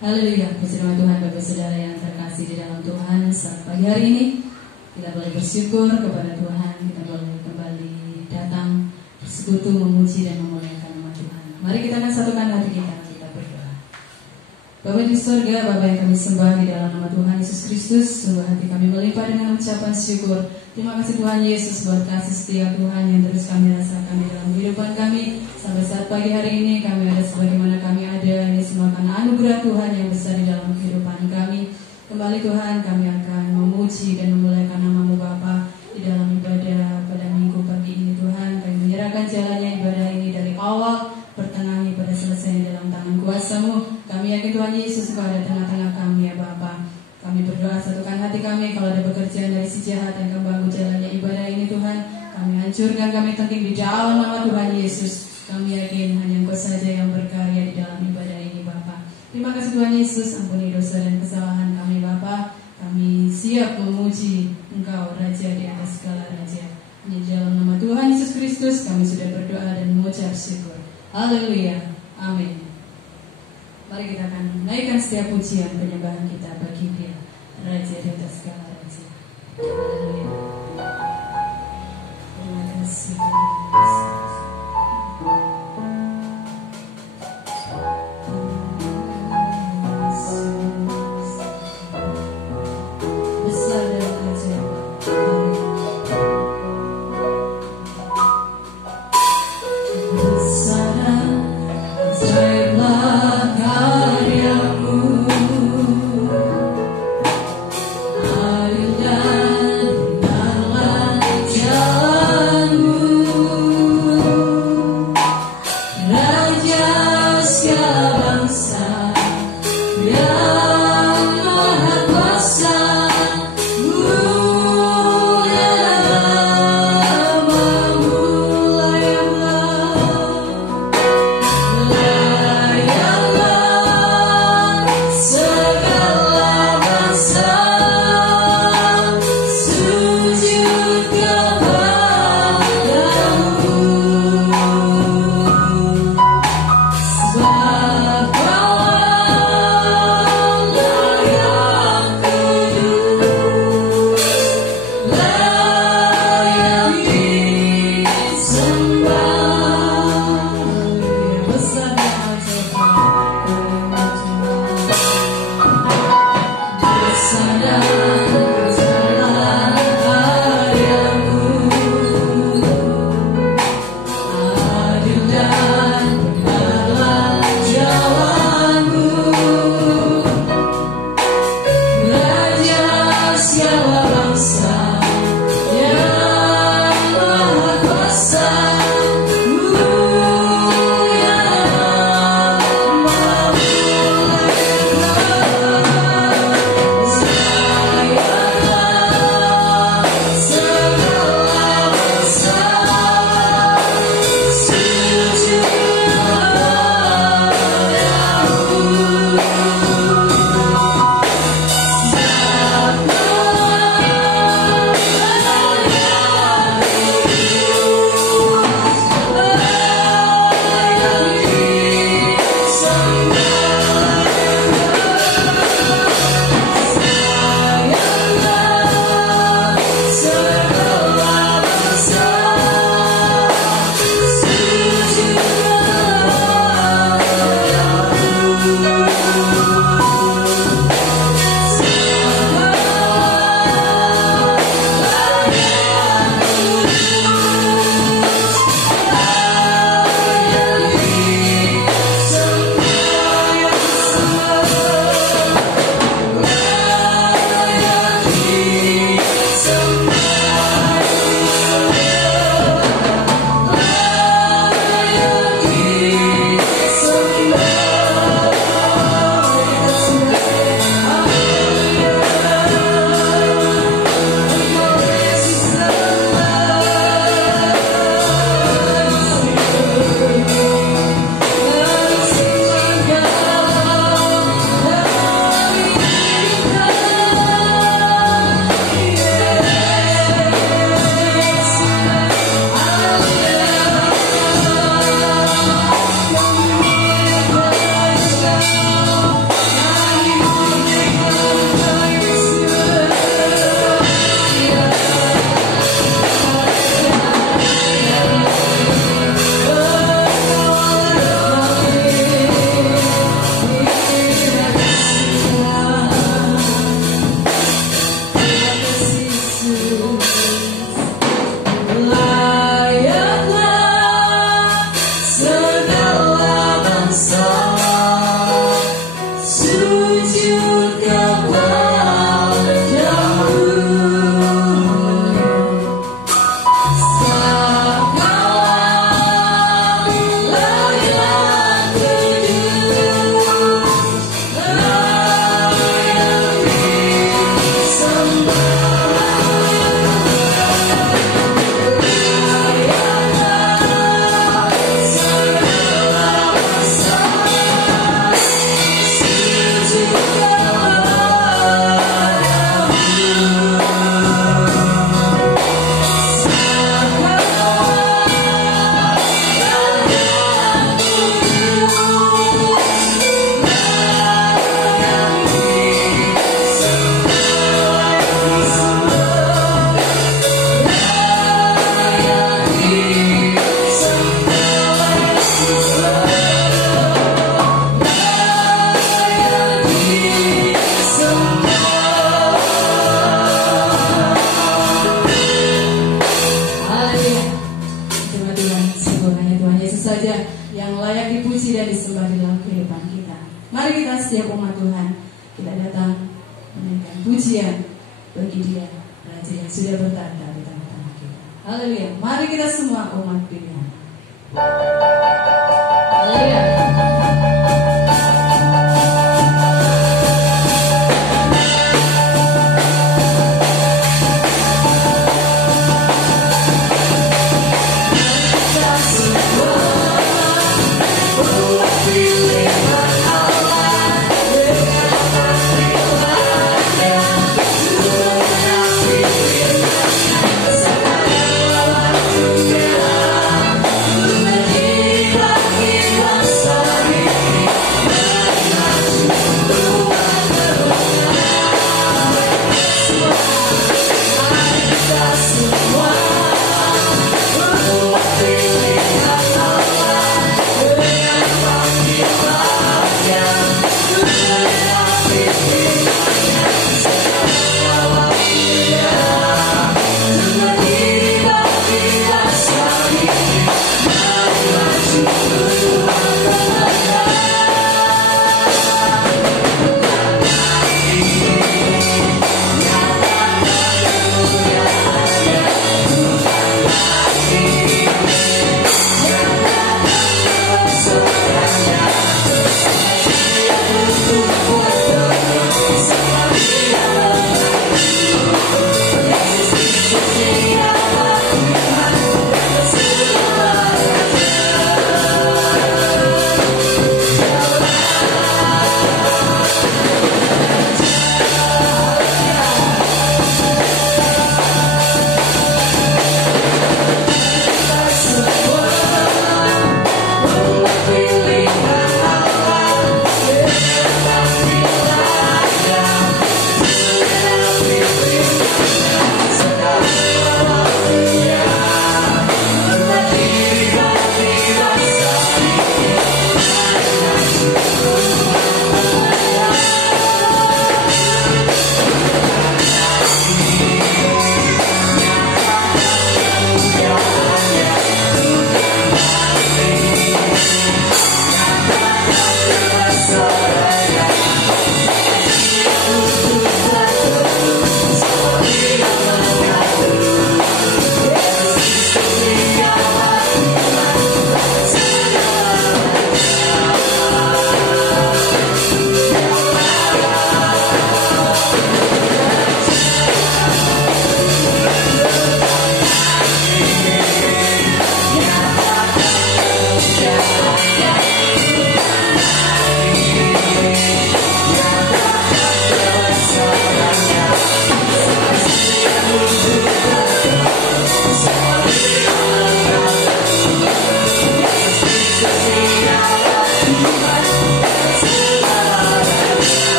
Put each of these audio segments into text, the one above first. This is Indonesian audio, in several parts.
Haleluya, puji nama Tuhan. Bapak saudara yang terkasih di dalam Tuhan, saat pagi hari ini kita boleh bersyukur kepada Tuhan. Kita boleh kembali datang bersekutu, memuji dan memuliakan nama Tuhan. Mari kita akan satukan hati kita berdoa. Bapa di surga, Bapa yang kami sembah di dalam nama Tuhan Yesus Kristus, sungguh hati kami melimpah dengan ucapan syukur. Terima kasih Tuhan Yesus buat kasih setia Tuhan yang terus kami rasakan di dalam kehidupan kami. Sampai saat pagi hari ini kami ada sebagaimana kami ada. Ini semua karena anugerah Tuhan yang besar di dalam kehidupan kami. Kembali Tuhan, kami akan memuji dan memuliakan nama-Mu Bapa di dalam ibadah pada minggu pagi ini Tuhan. Kami menyerahkan jalannya ibadah ini dari awal pertengahan pada selesai dalam tangan kuasa-Mu. Kami yakin Tuhan Yesus Engkau ada tengah-tengah kami ya Bapa. Kami berdoa satukan hati kami kalau ada pekerjaan dari si jahat yang mengganggu jalannya ibadah ini Tuhan. Kami hancurkan, kami tangkap di dalam nama Tuhan Yesus. Kami yakin hanya Engkau saja yang berkarya di dalam ibadah ini Bapa. Terima kasih Tuhan Yesus, ampuni dosa dan kesalahan kami Bapa. Kami siap memuji Engkau Raja di atas segala raja. Di dalam nama Tuhan Yesus Kristus kami sudah berdoa dan mengucap syukur. Haleluya, amin. Mari kita akan menaikkan setiap pujian penyembahan kita bagi Dia, Raja di atas segala raja. Haleluya. Terima kasih Tuhan Yesus. setiap umat Tuhan kita datang menaikkan pujian bagi Dia, Raja yang sudah bertanda di tengah-tengah kita. Haleluya. Mari kita semua umat pilihan. Haleluya.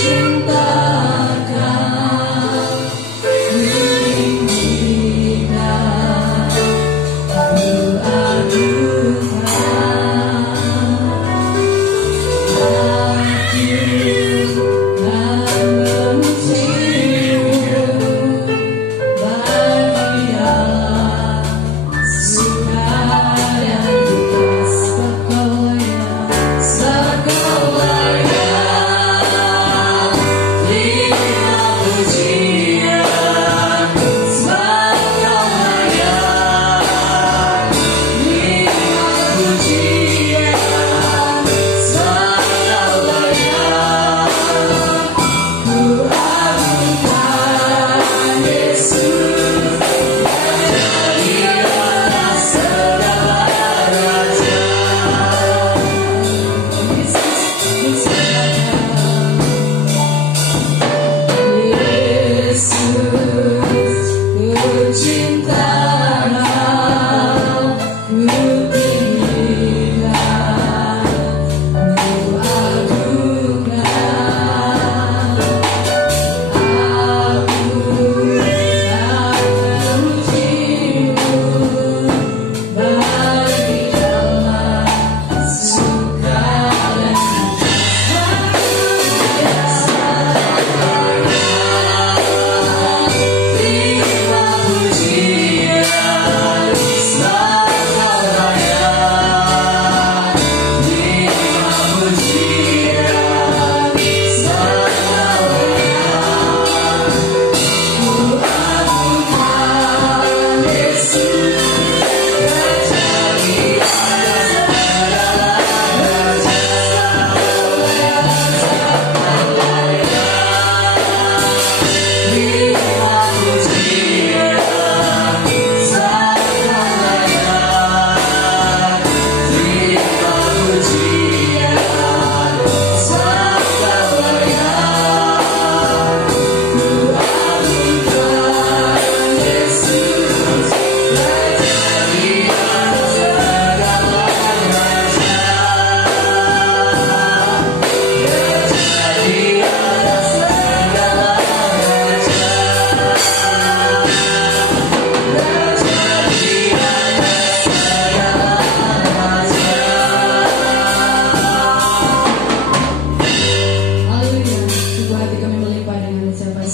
Cinta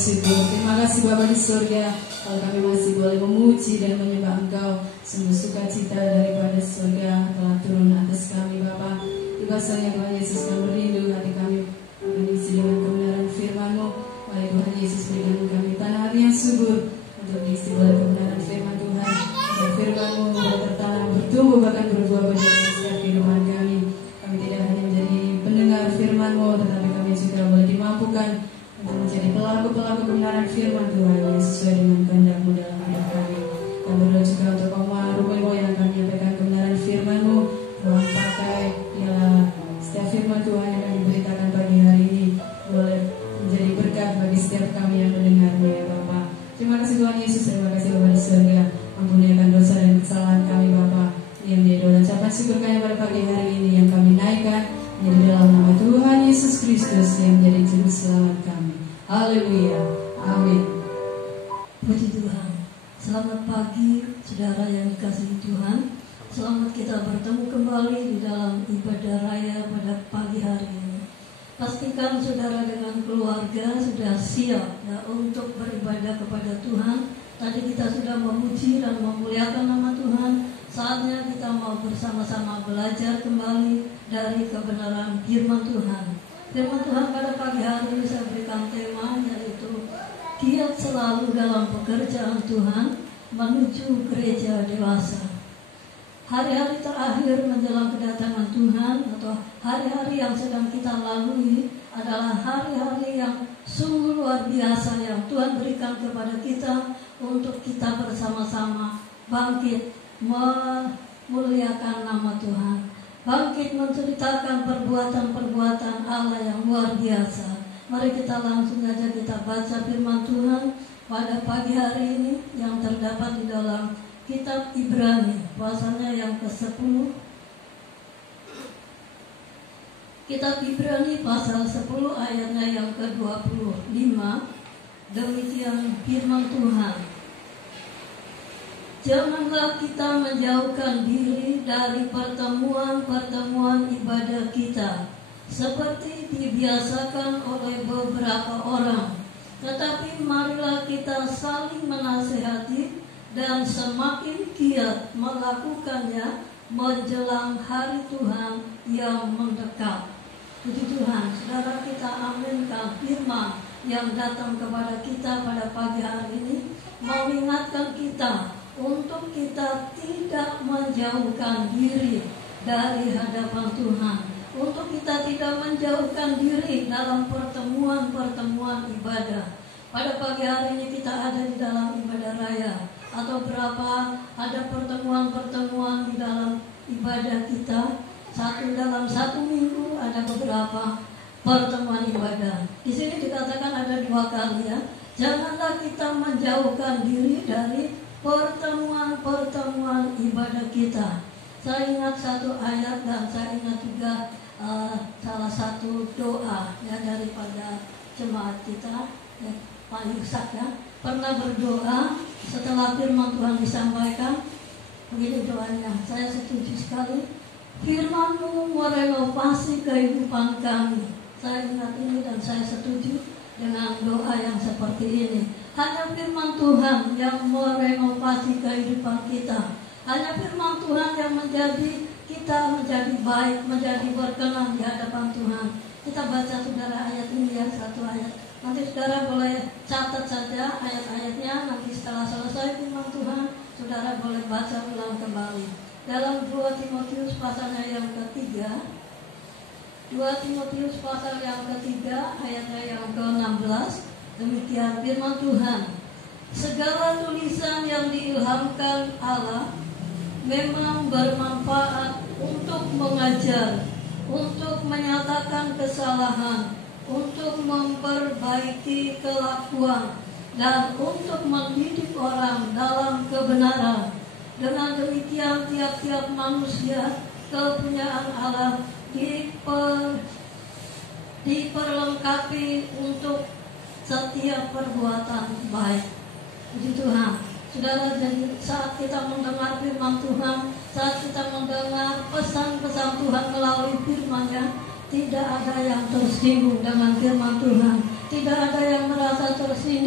bersyukur. Terima kasih Bapa di surga, kalau kami masih boleh memuji dan menyembah Engkau. Sungguh sukacita daripada surga telah turun atas kami Bapa. Bahasanya Tuhan Yesus kami merindu hati kami akan diisi dengan kebenaran firman-Mu. Wahai Tuhan Yesus, berikan kami tanah hati yang subur untuk diisi oleh kebenaran firman Tuhan. Dan firman-Mu boleh tertanam, bertumbuh, bahkan berbuah pada setiap kehidupan kami. Kami tidak hanya menjadi pendengar firman-Mu, tetapi kami juga boleh dimampukan untuk menjadi pelaku-pelaku kebenaran firman Tuhan yang sesuai dengan kehendak-Mu dalam hidup kami. Kami berdoa juga untuk Oma Rumemo yang akan menyampaikan kebenaran firman-Mu. Tuhan pakai ialah setiap firman Tuhan yang akan diberitakan pagi hari ini boleh menjadi berkat bagi setiap kami yang mendengarnya ya Bapa. Terima kasih Tuhan Yesus, terima kasih Bapa di surga. Ampuni akan dosa dan kesalahan kami Bapa. Yang menjadi doa dan ucapan syukur kami pada pagi hari ini yang kami naikkan menjadi dalam nama Tuhan Yesus Kristus yang menjadi juru selamat kami. Haleluya. Amin. Puji Tuhan. Selamat pagi saudara yang dikasihi Tuhan. Selamat kita bertemu kembali di dalam ibadah raya pada pagi hari ini. Pastikan saudara dengan keluarga sudah siap ya, untuk beribadah kepada Tuhan. Tadi kita sudah memuji dan memuliakan nama Tuhan. Saatnya kita mau bersama-sama belajar kembali dari kebenaran firman Tuhan. Firman Tuhan pada pagi hari ini saya berikan tema yaitu giat selalu dalam pekerjaan Tuhan menuju gereja dewasa. Hari-hari terakhir menjelang kedatangan Tuhan atau hari-hari yang sedang kita lalui adalah hari-hari yang sungguh luar biasa yang Tuhan berikan kepada kita untuk kita bersama-sama bangkit memuliakan nama Tuhan, bangkit menceritakan perbuatan-perbuatan Allah yang luar biasa. Mari kita langsung saja kita baca firman Tuhan pada pagi hari ini yang terdapat di dalam Kitab Ibrani, pasalnya yang ke-10. Kitab Ibrani pasal 10 ayatnya yang ke-25. Demikian firman Tuhan. Janganlah kita menjauhkan diri dari pertemuan-pertemuan ibadah kita, seperti dibiasakan oleh beberapa orang. Tetapi marilah kita saling menasihati dan semakin giat melakukannya menjelang hari Tuhan yang mendekat. Puji Tuhan, saudara kita aminkan firman yang datang kepada kita pada pagi hari ini mengingatkan kita untuk kita tidak menjauhkan diri dari hadapan Tuhan, untuk kita tidak menjauhkan diri dalam pertemuan-pertemuan ibadah. Pada pagi hari ini kita ada di dalam ibadah raya, atau berapa ada pertemuan-pertemuan di dalam ibadah kita. Dalam satu minggu ada beberapa pertemuan ibadah. Di sini dikatakan ada 2 kali ya. Janganlah kita menjauhkan diri dari pertemuan-pertemuan ibadah kita. Saya ingat satu ayat dan saya ingat juga salah satu doa ya daripada jemaat kita ya, Pak Yusak ya, pernah berdoa setelah firman Tuhan disampaikan. Begini doanya, saya setuju sekali. Firman-Mu merenovasi kehidupan kami. Saya ingat ini dan saya setuju dengan doa yang seperti ini. Hanya firman Tuhan yang merenovasi kehidupan kita. Hanya firman Tuhan yang menjadi kita menjadi baik, menjadi berkenan di hadapan Tuhan. Kita baca saudara ayat ini ya, satu ayat. Nanti saudara boleh catat saja ayat-ayatnya. Nanti setelah selesai firman Tuhan, saudara boleh baca ulang kembali. Dalam 2 Timotius pasalnya yang ketiga, 2 Timotius pasal yang ketiga ayatnya yang ke-16, demikian firman Tuhan. Segala tulisan yang diilhamkan Allah memang bermanfaat untuk mengajar, untuk menyatakan kesalahan, untuk memperbaiki kelakuan, dan untuk mendidik orang dalam kebenaran. Dengan demikian tiap-tiap manusia kepunyaan Allah diperlengkapi untuk setiap perbuatan baik. Puji Tuhan. Saudara, jadi saat kita mendengar firman Tuhan, saat kita mendengar pesan-pesan Tuhan melalui firman-Nya, tidak ada yang tersinggung dengan firman Tuhan. Tidak ada yang merasa tersinggung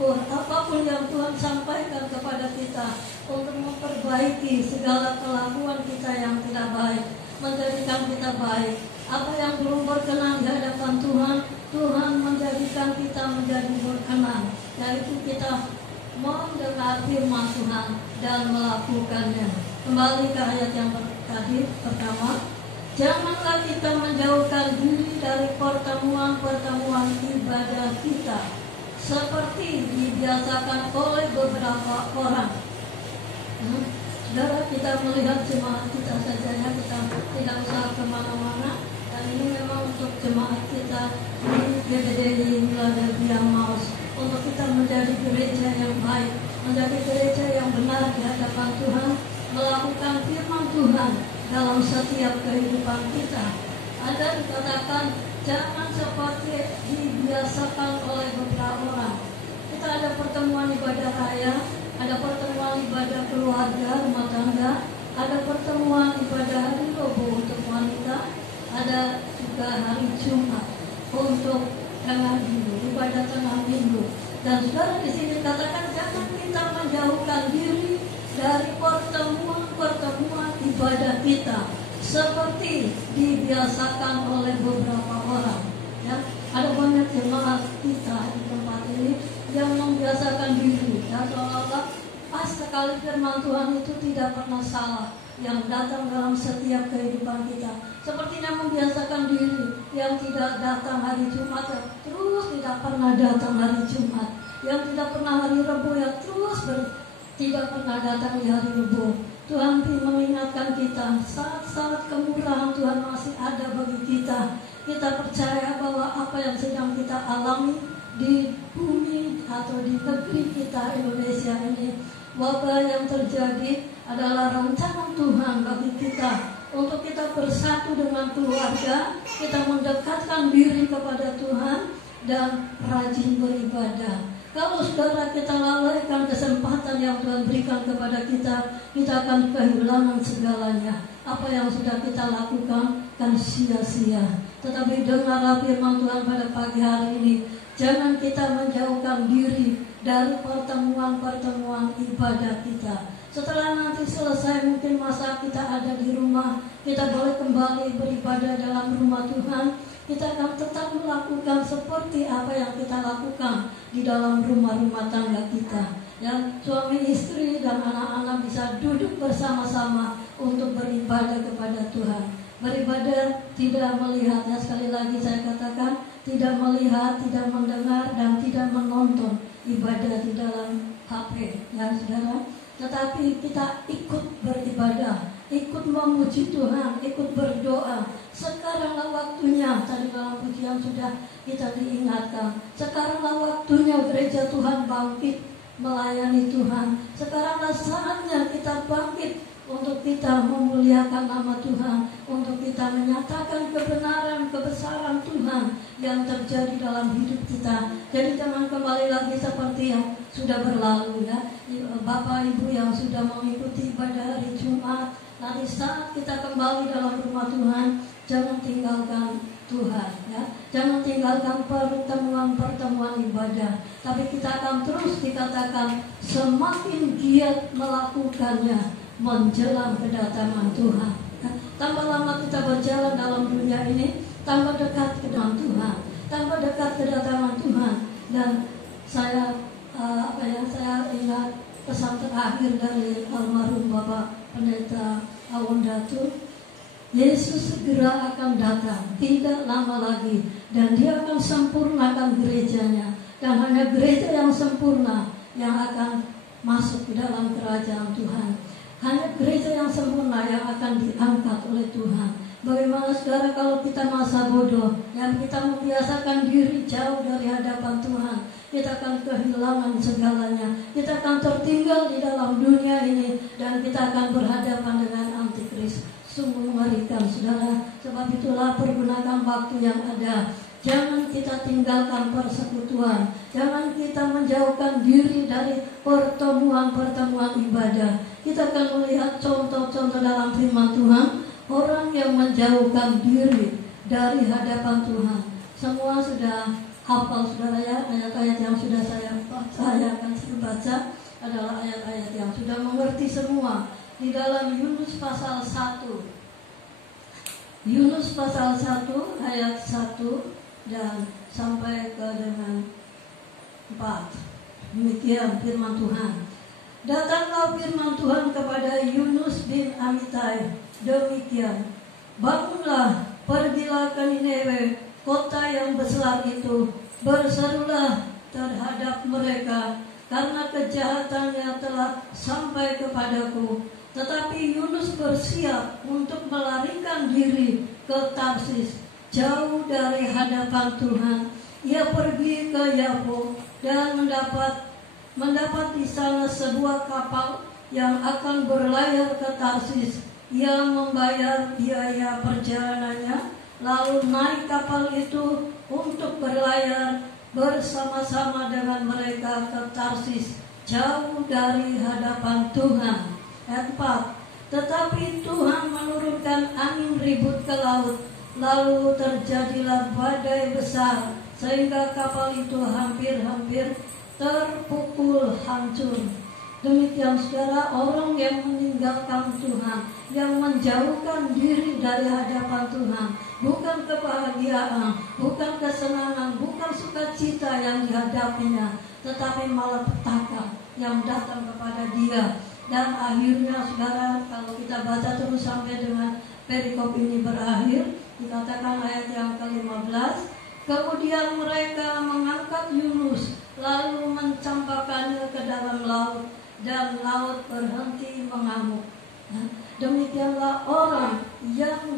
bersyukur apapun yang Tuhan sampaikan kepada kita untuk memperbaiki segala kelakuan kita yang tidak baik, menjadikan kita baik. Apa yang belum berkenan di hadapan Tuhan, Tuhan menjadikan kita menjadi berkenan, yaitu kita mendengar firman Tuhan dan melakukannya. Kembali ke ayat yang tadi pertama, janganlah kita menjauhkan diri dari pertemuan-pertemuan ibadah kita, seperti dibiasakan oleh beberapa orang. Saudara, kita melihat jemaat kita saja ya, kita tidak usah kemana-mana. Dan ini memang untuk jemaat kita di GBDI Philadelphia Maus, untuk kita menjadi gereja yang baik, menjadi gereja yang benar di hadapan Tuhan, melakukan firman Tuhan dalam setiap kehidupan kita. Ada dikatakan jangan seperti dibiasakan oleh beberapa orang. Kita ada pertemuan ibadah raya, ada pertemuan ibadah keluarga, rumah tangga, ada pertemuan ibadah hari Rabu untuk wanita, ada juga hari Jumat untuk tengah minggu, ibadah tengah minggu. Dan saudara di sini katakan jangan kita menjauhkan diri dari pertemuan-pertemuan ibadah kita seperti dibiasakan oleh beberapa orang. Ya, ada banyak jemaat kita di tempat ini yang membiasakan diri, ya, seolah-olah pas sekali firman Tuhan itu tidak pernah salah yang datang dalam setiap kehidupan kita. Sepertinya membiasakan diri yang tidak datang hari Jumat ya, terus tidak pernah datang hari Jumat, yang tidak pernah hari Rabu ya terus tidak pernah datang di hari Rabu. Tuhan mengingatkan kita, saat-saat kemurahan Tuhan masih ada bagi kita. Kita percaya bahwa apa yang sedang kita alami di bumi atau di negeri kita Indonesia ini, wabah yang terjadi adalah rencana Tuhan bagi kita untuk kita bersatu dengan keluarga, kita mendekatkan diri kepada Tuhan dan rajin beribadah. Kalau saudara kita lalaikan kesempatan yang Tuhan berikan kepada kita, kita akan kehilangan segalanya. Apa yang sudah kita lakukan kan sia-sia. Tetapi dengarlah firman Tuhan pada pagi hari ini, jangan kita menjauhkan diri dari pertemuan-pertemuan ibadah kita. Setelah nanti selesai mungkin masa kita ada di rumah, kita boleh kembali beribadah dalam rumah Tuhan. Kita akan tetap melakukan seperti apa yang kita lakukan di dalam rumah-rumah tangga kita. Yang suami istri dan anak-anak bisa duduk bersama-sama untuk beribadah kepada Tuhan. Beribadah tidak melihat, ya sekali lagi saya katakan, tidak melihat, tidak mendengar, dan tidak menonton ibadah di dalam HP, ya saudara. Tetapi kita ikut beribadah, ikut memuji Tuhan, ikut berdoa. Sekaranglah waktunya, tadi dalam pujian sudah kita diingatkan, sekaranglah waktunya gereja Tuhan bangkit melayani Tuhan. Sekaranglah saatnya kita bangkit untuk kita memuliakan nama Tuhan, untuk kita menyatakan kebenaran, kebesaran Tuhan yang terjadi dalam hidup kita. Jadi jangan kembali lagi seperti yang sudah berlalu, ya. Bapak Ibu yang sudah mengikuti ibadah hari Jumat, nanti saat kita kembali dalam rumah Tuhan, jangan tinggalkan Tuhan, ya. Jangan tinggalkan pertemuan-pertemuan ibadah. Tapi kita akan terus dikatakan semakin giat melakukannya menjelang kedatangan Tuhan. Tambah lama kita berjalan dalam dunia ini, tambah dekat kedatangan Tuhan, tambah dekat kedatangan Tuhan. Dan saya saya ingat pesan terakhir dari almarhum Bapak Pendeta Awon Datu. Yesus segera akan datang, tidak lama lagi, dan Dia akan sempurnakan gerejanya. Dan hanya gereja yang sempurna yang akan masuk ke dalam kerajaan Tuhan. Hanya gereja yang sempurna yang akan diangkat oleh Tuhan. Bagaimana saudara kalau kita masa bodoh, yang kita membiasakan diri jauh dari hadapan Tuhan, kita akan kehilangan segalanya. Kita akan tertinggal di dalam dunia ini, dan kita akan berhadapan dengan antikris. Sungguh mengerikan saudara. Sebab itulah pergunakan waktu yang ada. Jangan kita tinggalkan persekutuan. Jangan kita menjauhkan diri dari pertemuan-pertemuan ibadah. Kita akan melihat contoh-contoh dalam firman Tuhan, orang yang menjauhkan diri dari hadapan Tuhan semua sudah hafal saudara ya, ayat-ayat yang sudah saya akan baca adalah ayat-ayat yang sudah mengerti semua di dalam Yunus pasal 1. Yunus pasal 1 ayat 1 dan sampai ke dengan 4. Demikian firman Tuhan. Datanglah firman Tuhan kepada Yunus bin Amittai demikian. Bangunlah, pergilah ke Nineve, kota yang besar itu, berserulah terhadap mereka, karena kejahatannya telah sampai kepadaku. Tetapi Yunus bersiap untuk melarikan diri ke Tarsis, jauh dari hadapan Tuhan. Ia pergi ke Yapo dan mendapat di sana sebuah kapal yang akan berlayar ke Tarsis. Ia membayar biaya perjalanannya, lalu naik kapal itu untuk berlayar bersama-sama dengan mereka ke Tarsis, jauh dari hadapan Tuhan. Ayat 4. Tetapi Tuhan menurunkan angin ribut ke laut, lalu terjadilah badai besar, sehingga kapal itu hampir-hampir terpukul hancur. Demikian saudara, orang yang meninggalkan Tuhan, yang menjauhkan diri dari hadapan Tuhan, bukan kebahagiaan, bukan kesenangan, bukan sukacita yang dihadapinya, tetapi malah petaka yang datang kepada dia. Dan akhirnya saudara, kalau kita baca terus sampai dengan perikop ini berakhir, dikatakan ayat yang ke-15, kemudian mereka mengangkat Yunus, lalu mencampakkannya ke dalam laut, dan laut berhenti mengamuk. Nah, demikianlah orang yang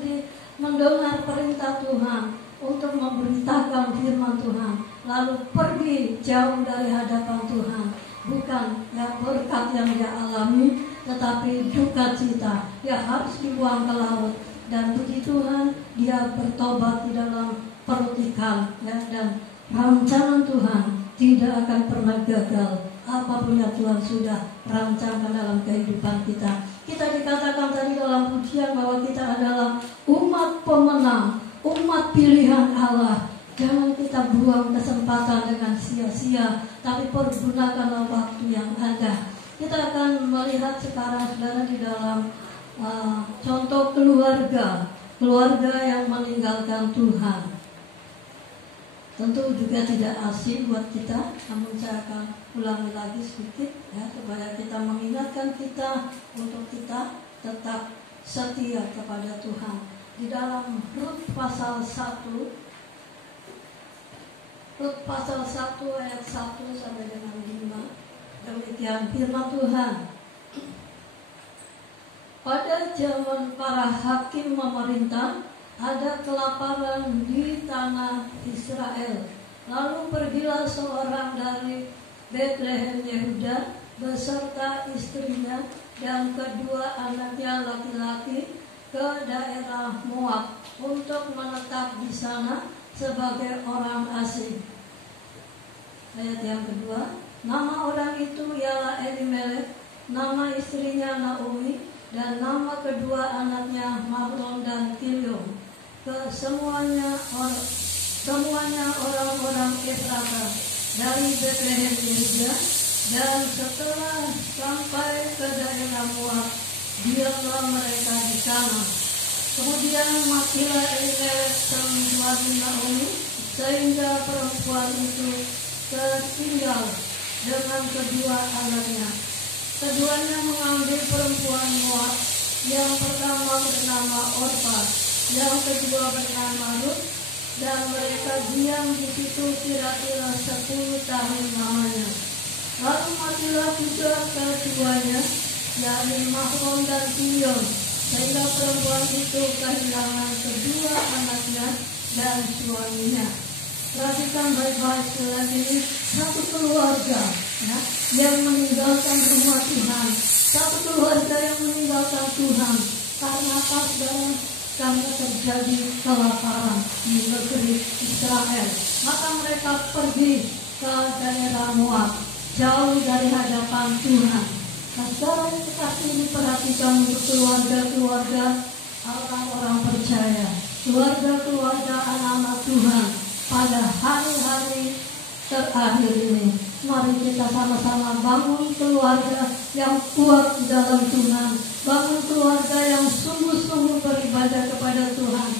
mendengar perintah Tuhan untuk memberitakan firman Tuhan, lalu pergi jauh dari hadapan Tuhan. Bukan yang berkat yang dia alami, tetapi duka cita. Dia harus dibuang ke laut, dan puji Tuhan dia bertobat di dalam perut ikan, ya, dan rancangan Tuhan tidak akan pernah gagal. Apapun yang Tuhan sudah rancangkan dalam kehidupan kita. Kita dikatakan tadi dalam pujian bahwa kita adalah umat pemenang, umat pilihan Allah. Jangan kita buang kesempatan dengan sia-sia, tapi pergunakanlah waktu yang ada. Kita akan melihat sekarang saudara di dalam contoh keluarga yang meninggalkan Tuhan. Tentu juga tidak asing buat kita, namun saya akan ulangi lagi sedikit ya, supaya kita mengingatkan kita untuk kita tetap setia kepada Tuhan. Di dalam Rut pasal 1 ayat 1 sampai dengan 5, demikian firman Tuhan. Pada zaman para hakim memerintah, ada kelaparan di tanah Israel. Lalu pergilah seorang dari Betlehem Yehuda beserta istrinya dan kedua anaknya laki-laki ke daerah Moab untuk menetap di sana sebagai orang asing. Ayat yang kedua, nama orang itu ialah Elimelek, nama istrinya Naomi, dan nama kedua anaknya Mahlon dan Kilion. Semuanya orang-orang Efrata dari Betlehem Yehuda. Dan setelah sampai ke daerah Moab, diamlah mereka di sana. Kemudian matilah Elimelek sang suami Naomi, sehingga perempuan itu tertinggal dengan kedua anaknya. Keduanya mengambil perempuan Moab, yang pertama bernama Orpa, yang kedua bernama Rut, dan mereka diam di situ kira-kira 10 tahun lamanya. Lalu matilah juga keduanya, yakni Mahlon dan Kilion, sehingga perempuan itu kehilangan kedua anaknya dan suaminya. Perhatikan baik-baik sekali ini, satu keluarga ya, yang meninggalkan rumah Tuhan, satu keluarga yang meninggalkan Tuhan. Karena apa saudara? Karena terjadi kelaparan di negeri Israel. Maka mereka pergi ke daerah Moab, jauh dari hadapan Tuhan. Nah, sekarang kita ini perhatikan untuk keluarga-keluarga orang-orang percaya, keluarga-keluarga anak-anak Tuhan. pada hari-hari terakhir ini. Mari kita sama-sama bangun keluarga yang kuat di dalam Tuhan, bangun keluarga yang sungguh-sungguh beribadah kepada Tuhan,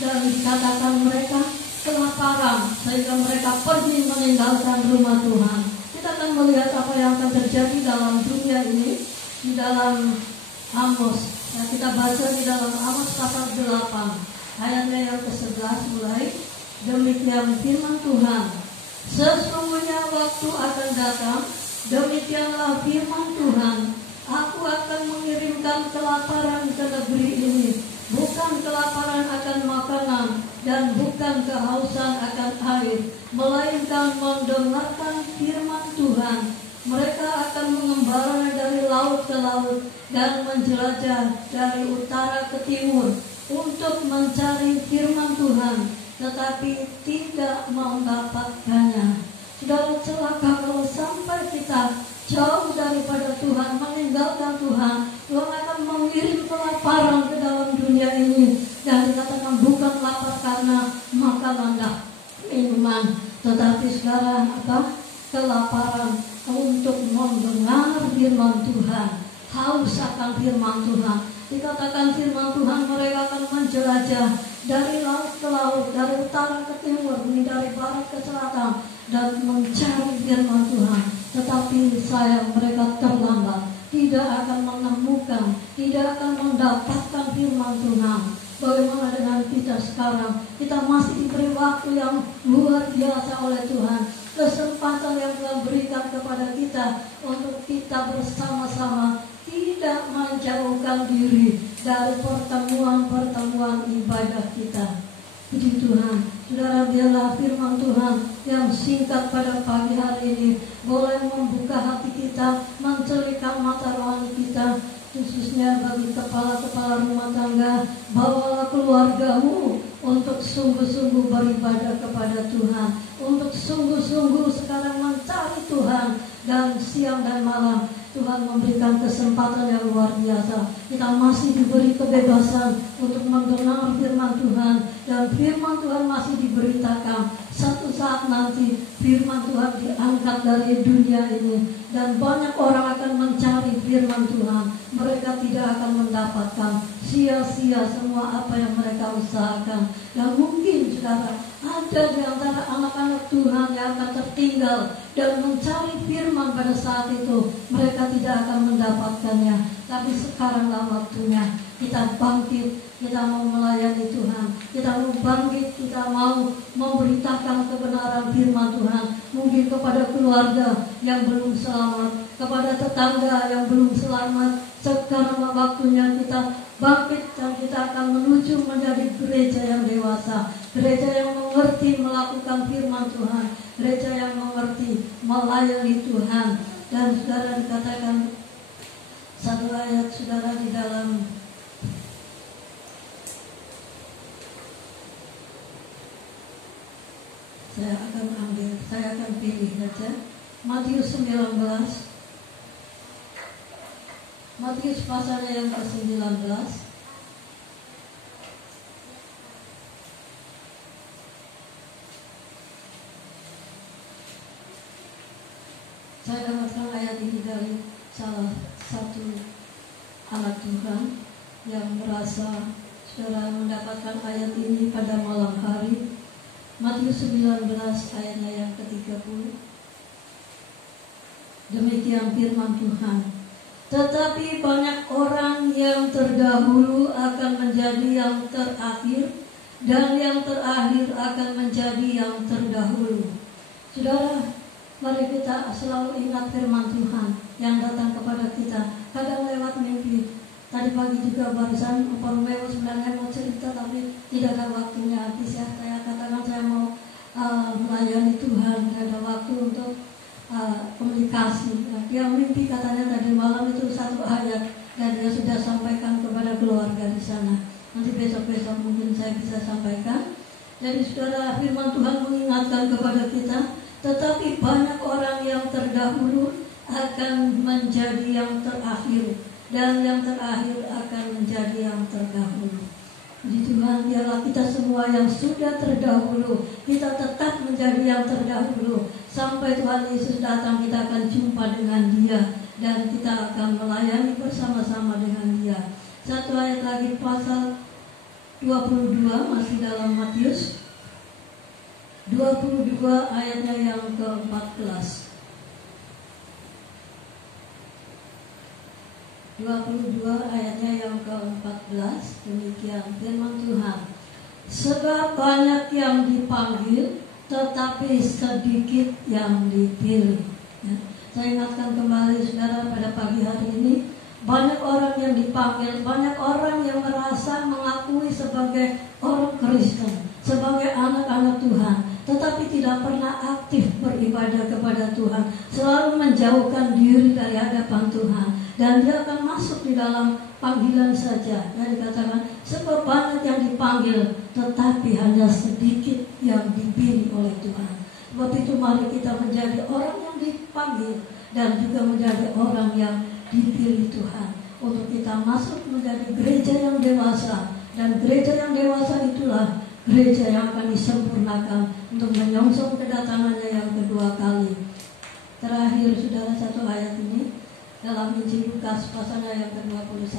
dan dikatakan mereka kelaparan sehingga mereka pergi meninggalkan rumah Tuhan. Kita akan melihat apa yang akan terjadi dalam dunia ini di dalam Amos. Ya, kita baca di dalam Amos pasal 8 ayatnya yang ke-11 mulai. Demikian firman Tuhan, sesungguhnya waktu akan datang, demikianlah firman Tuhan, aku akan mengirimkan kelaparan ke negeri ini, bukan kelaparan akan makanan dan bukan kehausan akan air, melainkan mendengarkan firman Tuhan. Mereka akan mengembara dari laut ke laut dan menjelajah dari utara ke timur untuk mencari firman Tuhan, tetapi tidak mendapatkannya. Saudara, celaka kalau sampai kita jauh daripada Tuhan, meninggalkan Tuhan. Tuhan akan mengirim kelaparan ke dalam dunia ini, dan dikatakan bukan lapar karena makanan dan minuman, tetapi saudara apa? Kelaparan untuk mendengar firman Tuhan, haus akan firman Tuhan. Dikatakan firman Tuhan, mereka akan menjelajah dari laut ke laut, dari utara ke timur, dari barat ke selatan, dan mencari firman Tuhan. Tetapi sayang, mereka terlambat, tidak akan menemukan, tidak akan mendapatkan firman Tuhan. Bagaimana dengan kita sekarang? Kita masih diberi waktu yang luar biasa oleh Tuhan, kesempatan yang telah berikan kepada kita untuk kita bersama-sama tidak menjauhkan diri dari pertemuan-pertemuan ibadah kita. Puji Tuhan, saudara, biarlah firman Tuhan yang singkat pada pagi hari ini boleh membuka hati kita, mencelikan mata rohani kita, khususnya bagi kepala-kepala rumah tangga. Bawalah keluargamu untuk sungguh-sungguh beribadah kepada Tuhan, untuk sungguh-sungguh sekarang mencari Tuhan, dan siang dan malam Tuhan memberikan kesempatan yang luar biasa. Kita masih diberi kebebasan untuk mendengar firman Tuhan, dan firman Tuhan masih diberitakan. Satu saat nanti firman Tuhan diangkat dari dunia ini, dan banyak orang akan mencari firman Tuhan. Mereka tidak akan mendapatkan, sia-sia semua apa yang mereka usahakan. Dan mungkin saudara, ada di antara anak-anak Tuhan yang akan tertinggal dan mencari firman pada saat itu. Mereka tidak akan mendapatkannya. Tapi sekaranglah waktunya kita bangkit, kita mau melayani Tuhan, kita mau bangkit, kita mau memberitakan kebenaran firman Tuhan. Mungkin kepada keluarga yang belum selamat, kepada tetangga yang belum selamat. Sekaranglah waktunya kita bangkit, dan kita akan menuju menjadi gereja yang dewasa, gereja yang mengerti melakukan firman Tuhan, gereja yang mengerti melayani Tuhan. Dan saudara, dikatakan satu ayat saudara di dalam saya akan pilih saja Matius 19, Matius pasalnya yang ke-19. Saya dapatkan ayat ini dari salah satu anak Tuhan yang merasa saudara mendapatkan ayat ini pada malam hari. Matius 19 ayatnya yang ke-30. Demikian firman Tuhan. Tetapi banyak orang yang terdahulu akan menjadi yang terakhir, dan yang terakhir akan menjadi yang terdahulu. Saudara, mari kita selalu ingat firman Tuhan yang datang kepada kita, kadang lewat mimpi. Tadi pagi juga barusan Pak Romeo sebenarnya mau cerita, tapi tidak ada waktunya habis ya. Saya katakan saya mau melayani Tuhan, tidak ada waktu untuk komunikasi. Dia mimpi katanya tadi malam itu satu ayat, dan dia sudah sampaikan kepada keluarga di sana. Nanti besok-besok mungkin saya bisa sampaikan. Jadi saudara, firman Tuhan mengingatkan kepada kita, tetapi banyak orang yang terdahulu akan menjadi yang terakhir, dan yang terakhir akan menjadi yang terdahulu. Puji Tuhan, biarlah kita semua yang sudah terdahulu, kita tetap menjadi yang terdahulu. Sampai Tuhan Yesus datang, kita akan jumpa dengan Dia. Dan kita akan melayani bersama-sama dengan Dia. Satu ayat lagi, pasal 22, masih dalam Matius 22 ayatnya yang ke-14. 22 ayatnya yang ke-14, demikian firman Tuhan. Sebab banyak yang dipanggil, tetapi sedikit yang dipilih. Ya. Saya ingatkan kembali saudara pada pagi hari ini, banyak orang yang dipanggil, banyak orang yang merasa mengakui sebagai orang Kristen, sebagai anak-anak Tuhan, tetapi tidak pernah aktif beribadah kepada Tuhan, selalu menjauhkan diri dari hadapan Tuhan, dan dia akan masuk di dalam panggilan saja. Dan dikatakan, sebab banyak yang dipanggil, tetapi hanya sedikit yang dipilih oleh Tuhan. Sebab itu mari kita menjadi orang yang dipanggil, dan juga menjadi orang yang dipilih Tuhan, untuk kita masuk menjadi gereja yang dewasa. Dan gereja yang dewasa itulah gereja yang akan disempurnakan untuk menyongsong kedatangannya yang kedua kali. Terakhir saudara, satu ayat ini dalam Injil Lukas pasalnya yang ke-21.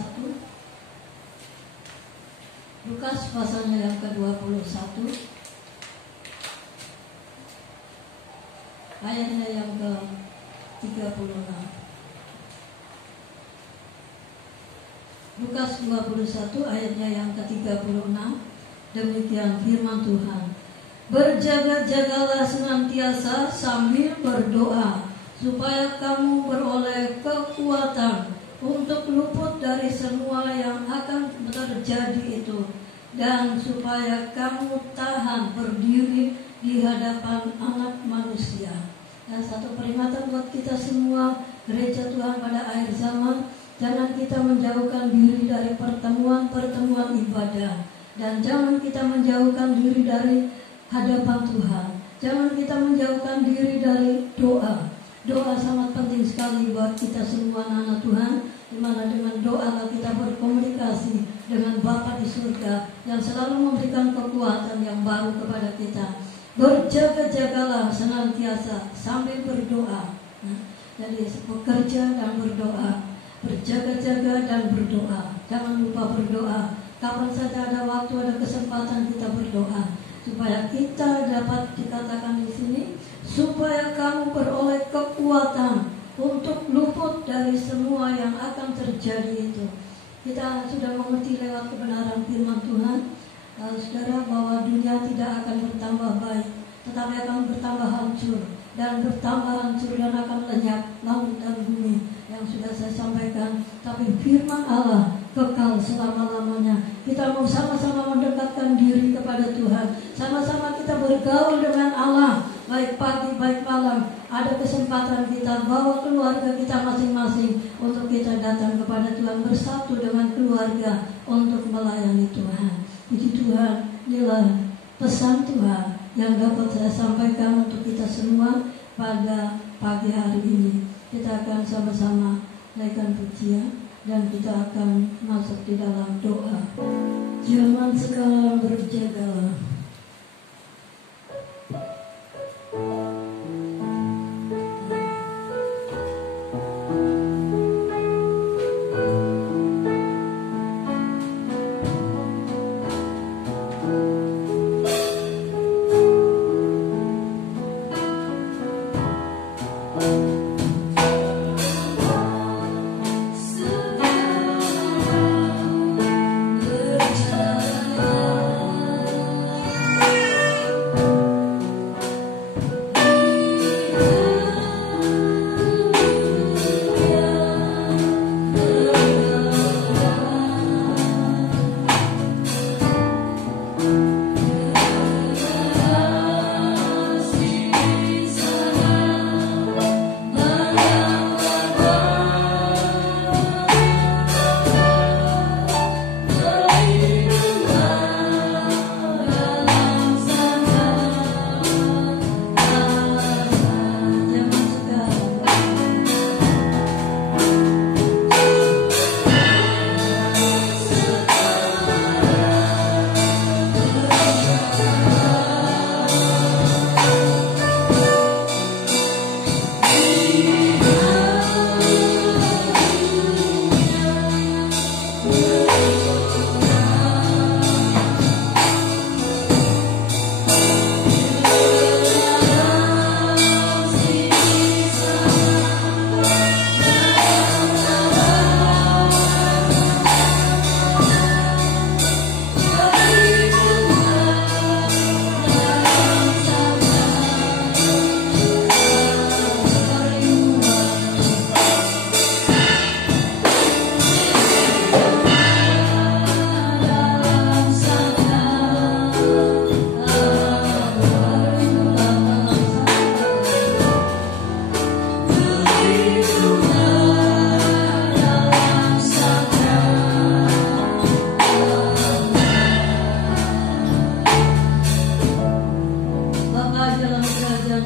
Lukas pasalnya yang ke-21 ayatnya yang ke-36. Lukas 21 ayatnya yang ke-36. Demikian firman Tuhan. Berjaga-jagalah senantiasa sambil berdoa, supaya kamu beroleh kekuatan untuk luput dari semua yang akan terjadi itu, dan supaya kamu tahan berdiri di hadapan Anak Manusia. Dan satu peringatan buat kita semua, gereja Tuhan pada akhir zaman, jangan kita menjauhkan diri dari pertemuan-pertemuan ibadah. Dan jangan kita menjauhkan diri dari hadapan Tuhan. Jangan kita menjauhkan diri dari doa. Doa sangat penting sekali buat kita semua anak Tuhan, di mana dengan doa kita berkomunikasi dengan Bapa di surga yang selalu memberikan kekuatan yang baru kepada kita. Berjaga-jagalah senantiasa sambil berdoa. Jadi bekerja dan berdoa, berjaga-jaga dan berdoa. Jangan lupa berdoa. Kapan saja ada waktu, ada kesempatan, kita berdoa supaya kita dapat dikatakan di sini, supaya kamu beroleh kekuatan untuk luput dari semua yang akan terjadi itu. Kita sudah mengerti lewat kebenaran firman Tuhan, saudara, bahwa dunia tidak akan bertambah baik, tetapi akan bertambah hancur, dan bertambah hancur dan akan lenyap langit dan bumi yang sudah saya sampaikan. Tapi firman Allah kekal selama-lamanya. Kita mau sama-sama mendekatkan diri kepada Tuhan, sama-sama kita bergaul dengan Allah, baik pagi baik malam. Ada kesempatan kita bawa keluarga kita masing-masing untuk kita datang kepada Tuhan, bersatu dengan keluarga untuk melayani Tuhan. Puji Tuhan, inilah pesan Tuhan yang dapat saya sampaikan untuk kita semua pada pagi hari ini. Kita akan sama-sama naikkan pujian dan kita akan masuk di dalam doa. Jangan sekarang berjagalah. Berjaga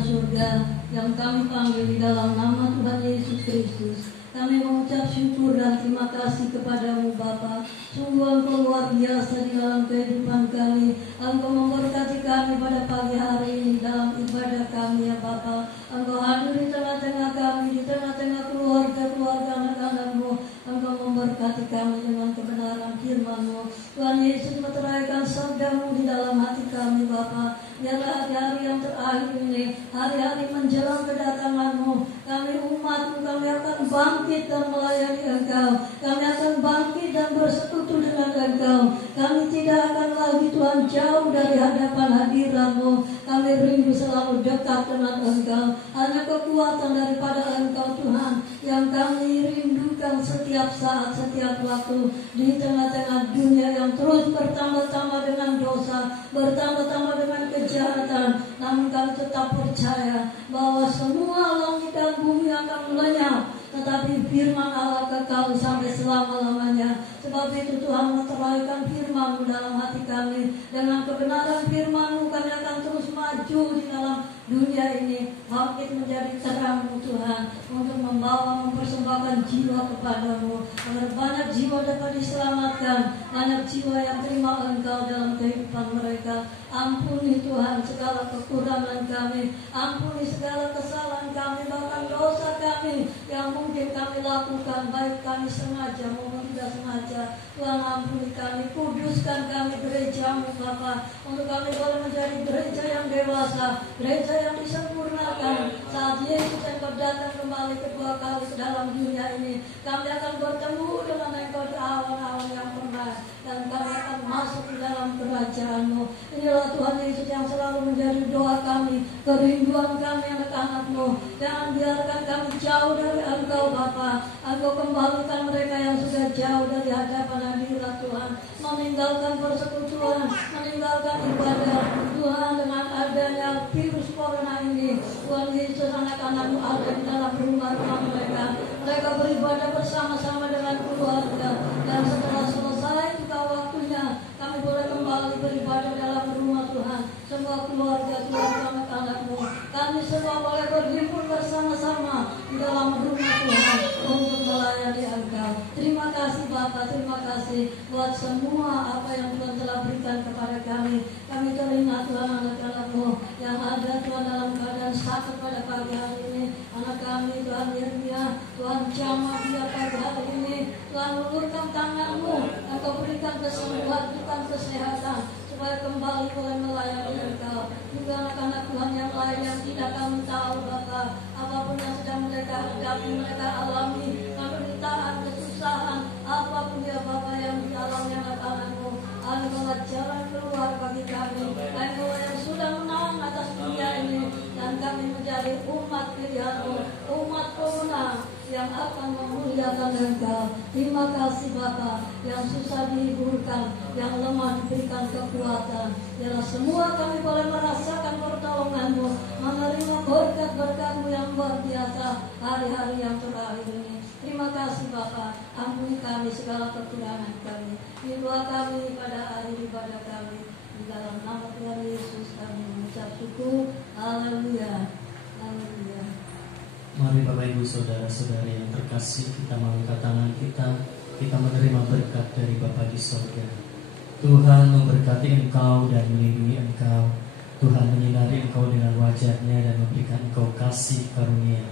surga yang kami panggil di dalam nama Tuhan Yesus Kristus. Kami mengucap syukur dan terima kasih kepadamu Bapa. Sungguh Engkau luar biasa di dalam kehidupan kami. Engkau memberkati kami pada pagi hari ini dalam ibadah kami ya Bapa. Engkau hadir di tengah-tengah kami, di tengah-tengah keluarga-keluarga anak-anak-Mu. Engkau memberkati kami dengan kebenaran firman-Mu. Tuhan Yesus meteraikan sabda-Mu di dalam hati kami Bapa. Biarlah hari-hari yang terakhir ini, hari-hari menjelang kedatangan-Mu, kami umat-Mu, kami akan bangkit dan melayani Engkau. Kami akan bangkit dan bersekutu dengan Engkau. Kami tidak akan lagi Tuhan jauh dari hadapan hadirat-Mu. Kami rindu selalu dekat dengan Engkau. Hanya kekuatan daripada Engkau Tuhan yang kami rindukan setiap saat, setiap waktu di tengah-tengah dunia yang terus bertambah-tambah dengan dosa, bertambah-tambah dengan kejahatan. Namun kami tetap percaya bahwa semua langit dan bumi akan lenyap, tetapi firman Allah kekal sampai selama-lamanya. Sebab itu Tuhan meteraikan firman-Mu dalam hati kami. Dengan kebenaran firman-Mu kami akan terus maju di dalam dunia ini, bangkit menjadi terang-Mu Tuhan, untuk membawa, mempersembahkan jiwa kepada-Mu, agar banyak jiwa dapat diselamatkan, banyak jiwa yang terima Engkau dalam kehidupan mereka. Ampuni Tuhan segala kekurangan kami, ampuni segala kesalahan kami, bahkan dosa kami yang mungkin kami lakukan, baik kami sengaja maupun tidak sengaja. Tuhan ampuni kami, kuduskan kami gereja-Mu Bapa, untuk kami boleh menjadi gereja yang dewasa, gereja yang disempurnakan. Saat Yesus Engkau datang kembali kedua kali ke dalam dunia ini, kami akan bertemu dengan Engkau di awan-awan yang pernah, dan kami akan masuk di dalam kerajaan-Mu. Inilah Tuhan Yesus yang selalu menjadi doa kami, kerinduan kami anak-anak-Mu. Jangan biarkan kami jauh dari Engkau Bapa. Engkau kembalikan mereka yang sudah jauh dari hadapan hadirat Tuhan, meninggalkan persekutuan, meninggalkan ibadah Tuhan. Dengan adanya virus corona ini, Tuhan Yesus, anak-anak-Mu ada di dalam rumah-rumah mereka. Mereka beribadah bersama-sama dengan keluarga, dan setelah selesai juga waktunya kami boleh kembali beribadah dalam rumah Tuhan. Semua keluarga-keluarga anak-anak-Mu, kami semua boleh berhimpun bersama-sama di dalam rumah Tuhan untuk melayani Engkau. Terima kasih Bapa, terima kasih buat semua apa yang Tuhan telah berikan kepada kami. Kami teringat Tuhan anak-anak-Mu yang ada Tuhan dalam keadaan sakit pada pagi hari ini. Anak kami Tuhan Yermia, Tuhan jamah dia pagi hari ini. Tuhan ulurkan tangan-Mu, Engkau berikan kesembuhan, Tuhan kesehatan, supaya kembali boleh melayani Engkau. Juga anak-anak Tuhan yang lain yang tidak kami tahu Bapa, apapun yang sedang mereka hadapi, mereka alami, penderitaan, kesusahan, apapun ya Bapa yang dialami anak-anak-Mu, Engkaulah jalan keluar bagi kami. Engkaulah yang sudah menang atas dunia ini, dan kami menjadi umat pilihan-Mu, umat pemenang yang akan memuliakan Engkau. Terima kasih Bapa, yang susah dihiburkan, yang lemah diberikan kekuatan. Biarlah semua kami boleh merasakan pertolongan-Mu, menerima berkat-berkat-Mu yang luar biasa hari-hari yang terakhir ini. Terima kasih Bapa, ampuni kami segala kekurangan kami. Di doa kami pada hari ibadah kami, di dalam nama Tuhan Yesus kami mengucap syukur. Haleluya, haleluya. Mari Bapak Ibu Saudara-saudari yang terkasih, kita mengangkat tangan kita menerima berkat dari Bapa di surga. Tuhan memberkati engkau dan melindungi engkau. Tuhan menyinari engkau dengan wajah-Nya dan memberikan engkau kasih karunia.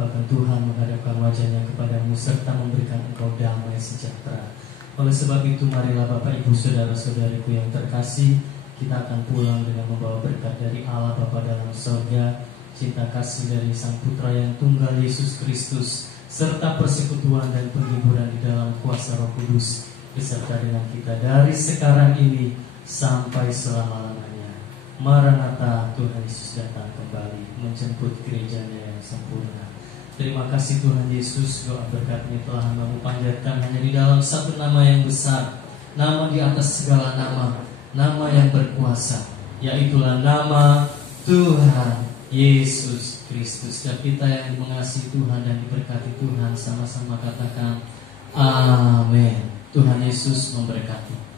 Bahkan Tuhan menghadapkan wajah-Nya kepadamu serta memberikan engkau damai sejahtera. Oleh sebab itu, marilah Bapak Ibu Saudara-saudariku yang terkasih, kita akan pulang dengan membawa berkat dari Allah Bapa dalam surga, cinta kasih dari Sang Putra yang tunggal Yesus Kristus, serta persekutuan dan penghiburan di dalam kuasa Roh Kudus beserta dengan kita dari sekarang ini sampai selama-lamanya. Maranatha, Tuhan Yesus datang kembali menjemput gerejanya yang sempurna. Terima kasih Tuhan Yesus, doa berkat-Nya telah hamba-Mu panjatkan hanya di dalam satu nama yang besar, nama di atas segala nama, nama yang berkuasa, yaitulah nama Tuhan Yesus Kristus. Dan kita yang mengasihi Tuhan dan diberkati Tuhan sama-sama katakan amin. Tuhan Yesus memberkati.